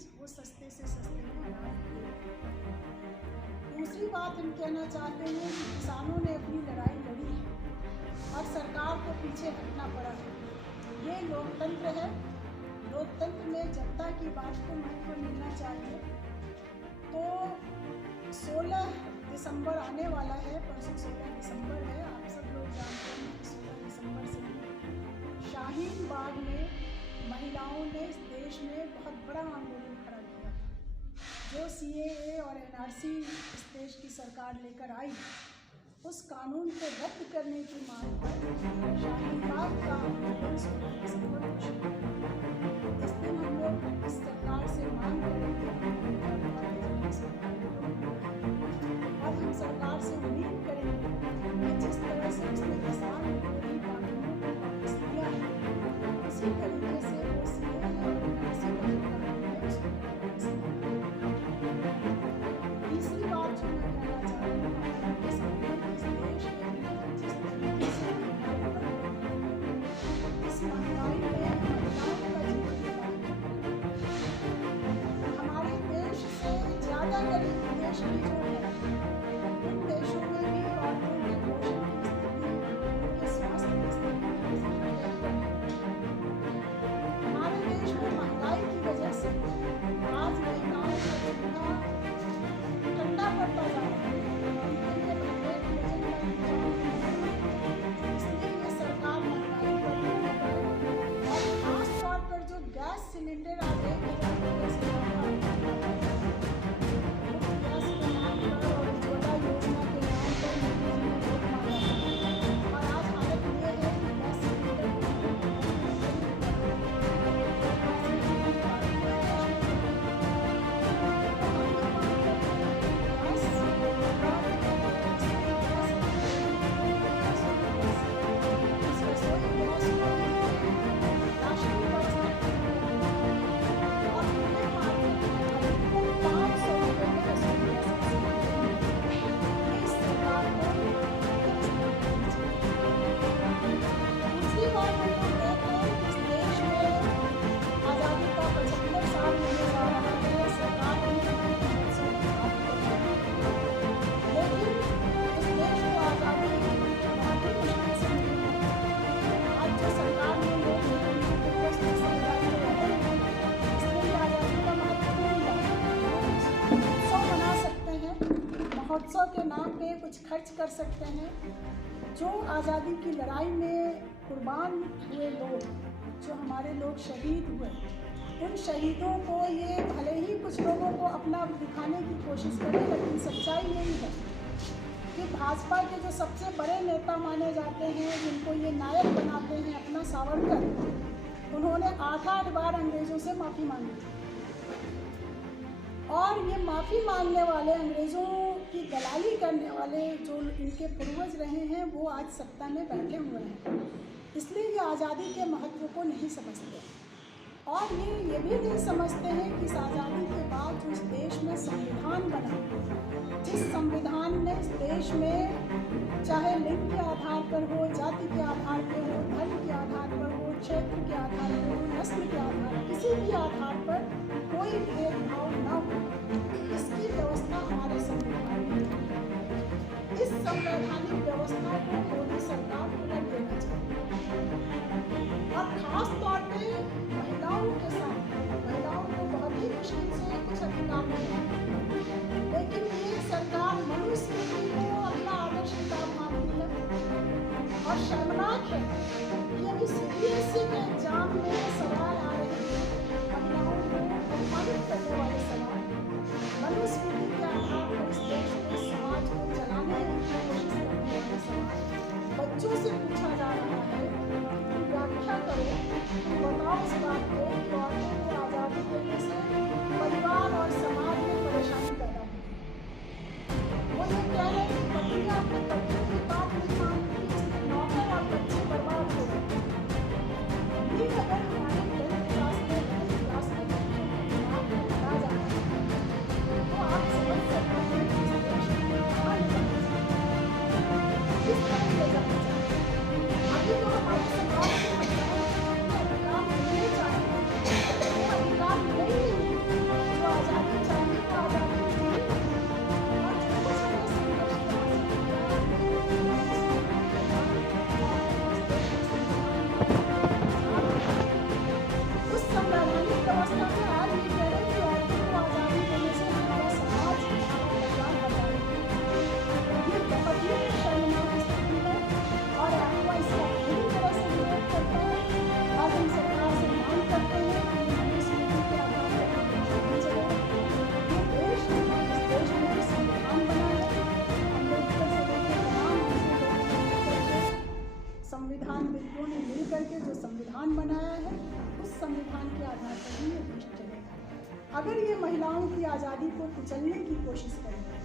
बीच वो सस्ते से सस्ते में अनाज दे। दूसरी बात हम कहना चाहते हैं कि किसानों ने अपनी लड़ाई लड़ी है और सरकार को पीछे हटना पड़ा है। ये लोकतंत्र है। लोकतंत्र में जनता की बात को महत्व मिलना चाहिए। तो 16 दिसंबर आने वाला है, परसों 16 दिसंबर है। आप सब लोग जानते हैं कि 16 दिसंबर से शाहीन बाग में महिलाओं ने इस देश में बहुत बड़ा आंदोलन खड़ा किया था। जो CAA और NRC इस देश की सरकार लेकर आई, उस कानून को रद्द करने की मांग पर शाहीन बाग का आंदोलन 16 दिसंबर को शुरू हुआ। इस दिन हम लोग इस सरकार से मांग करेंगे और हम सरकार से उम्मीद करेंगे कि जिस तरह से उसने किसान विरोधी कानूनों को वापस लिया है, उसी तरीके से वो CAA और NRC का जो कानून है उसको वापस लिया। तीसरी बात जो मैं कहना चाहती हूँ, हमारे सामने इस देश के अंदर जिस तरीके से इस महंगाई में महिलाओं का जीवन हमारे देश से ज़्यादा गरीब देश की जो है, उन देशों में भी औरतों के पोषण की स्थिति, उनके स्वास्थ्य की स्थिति हमारे देश में महंगाई की वजह से आज महिलाओं का चूल्हा ठंडा पड़ता जा रहा है। इसलिए ये सरकार महंगाई बढ़ने पर और खास तौर पर जो गैस सिलेंडर आ गए गैस के नाम पर और उज्ज्वला योजना के नाम पर मोदी जी ने वोट मांगा और आज हालत ये है कि गैस सिलेंडर महोत्सव के नाम पे कुछ खर्च कर सकते हैं। जो आज़ादी की लड़ाई में कुर्बान हुए लोग, जो हमारे लोग शहीद हुए, उन शहीदों को ये भले ही कुछ लोगों को अपना दिखाने की कोशिश करें, लेकिन सच्चाई यही है कि भाजपा के जो सबसे बड़े नेता माने जाते हैं, जिनको ये नायक बनाते हैं अपना सावरकर, उन्होंने 8-8 बार अंग्रेज़ों से माफ़ी मांगी थी। और ये माफ़ी मांगने वाले, अंग्रेज़ों की दलाली करने वाले जो इनके पूर्वज रहे हैं, वो आज सत्ता में बैठे हुए हैं। इसलिए ये आज़ादी के महत्व को नहीं समझते और ये भी नहीं समझते हैं कि इस आज़ादी के बाद जो इस देश में संविधान बना, जिस संविधान ने इस देश में चाहे लिंग के आधार पर हो, जाति के आधार पर हो, धर्म के आधार पर हो, क्षेत्र के आधार पर हो, नस्ल के आधार पर, किसी भी आधार पर कोई भेदभाव न हो, इसकी व्यवस्था हमारे संविधान में है। इस संवैधानिक व्यवस्था को मोदी सरकार को उलट देना चाहिए और खास तौर पे महिलाओं के साथ, महिलाओं को बहुत ही मुश्किल से कुछ अधिकार मिले, लेकिन ये सरकार मनुस्मृति को अपना आदर्श किताब मानती है और शर्मनाक है कि अभी CBSE के एग्जाम में सवाल आ रहे हैं, महिलाओं को अपमानित करने वाले सवाल, मनुस्मृति के आधार पर इस देश में समाज को चलाने की कोशिश करने वाले सवाल बच्चों से पूछा जा रहा है। व्याख्या करो, बताओ इस बात को कि औरतों को आज़ादी देने से परिवार और समाज में परेशानी पैदा होती है। वो ये कह रहे हैं कि पत्नियां अपने पतियों की बात नहीं मानती, इसलिए नौकर और बच्चे बर्बाद हो गए। अगर कोशिश करेंगे।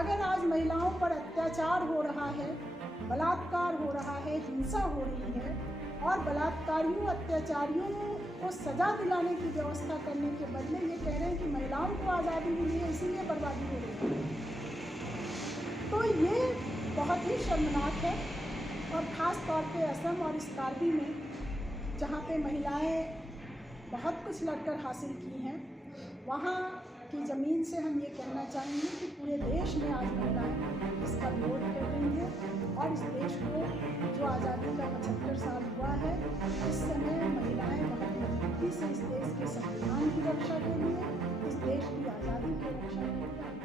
अगर आज महिलाओं पर अत्याचार हो रहा है, बलात्कार हो रहा है, हिंसा हो रही है और बलात्कारियों अत्याचारियों को सज़ा दिलाने की व्यवस्था करने के बदले ये कह रहे हैं कि महिलाओं को आज़ादी मिली है इसीलिए बर्बादी हो रही है, तो ये बहुत ही शर्मनाक है। और ख़ास तौर पे असम और इस कार्बी में जहाँ पे महिलाएं बहुत कुछ लड़कर हासिल की हैं, वहाँ की ज़मीन से हम ये कहना चाहेंगे कि पूरे देश में आज महिलाएं इसका विरोध कर रही हैं और इस देश को जो आज़ादी का 75 साल हुआ है, इस समय महिलाएं बहुत मजबूती से इस देश के संविधान की रक्षा के लिए, इस देश की आज़ादी की रक्षा के लिए